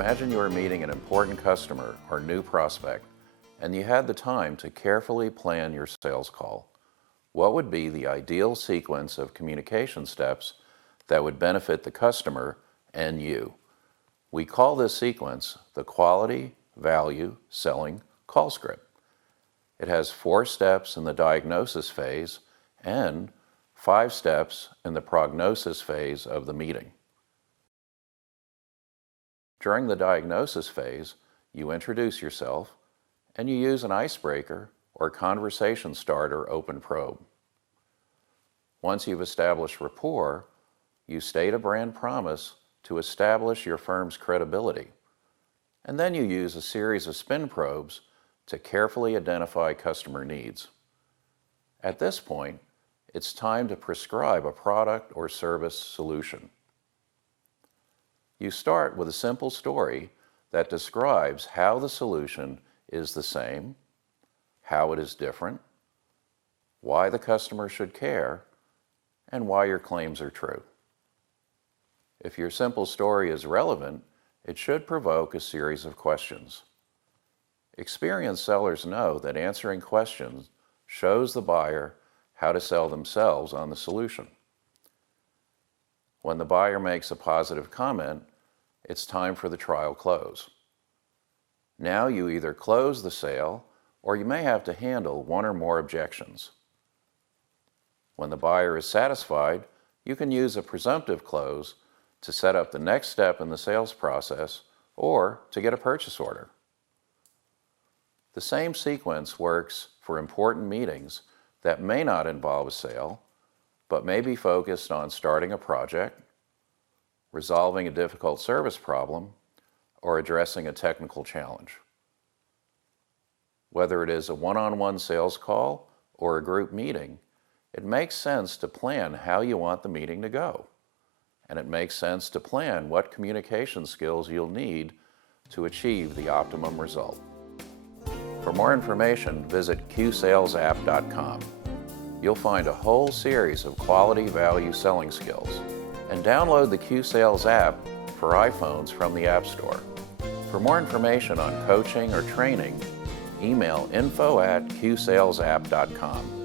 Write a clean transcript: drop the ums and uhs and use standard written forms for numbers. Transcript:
Imagine you are meeting an important customer or new prospect, and you had the time to carefully plan your sales call. What would be the ideal sequence of communication steps that would benefit the customer and you? We call this sequence the quality, value, selling call script. It has 4 steps in the diagnosis phase and 5 steps in the prognosis phase of the meeting. During the diagnosis phase, you introduce yourself and you use an icebreaker or conversation starter open probe. Once you've established rapport, you state a brand promise to establish your firm's credibility, and then you use a series of spin probes to carefully identify customer needs. At this point, it's time to prescribe a product or service solution. You start with a simple story that describes how the solution is the same, how it is different, why the customer should care, and why your claims are true. If your simple story is relevant, it should provoke a series of questions. Experienced sellers know that answering questions shows the buyer how to sell themselves on the solution. When the buyer makes a positive comment, it's time for the trial close. Now you either close the sale or you may have to handle 1 or more objections. When the buyer is satisfied, you can use a presumptive close to set up the next step in the sales process or to get a purchase order. The same sequence works for important meetings that may not involve a sale, but may be focused on starting a project, resolving a difficult service problem, or addressing a technical challenge. Whether it is a one-on-one sales call or a group meeting, it makes sense to plan how you want the meeting to go. And it makes sense to plan what communication skills you'll need to achieve the optimum result. For more information, visit QSalesApp.com. You'll find a whole series of quality value selling skills. And download the QSales app for iPhones from the App Store. For more information on coaching or training, email info@qsalesapp.com.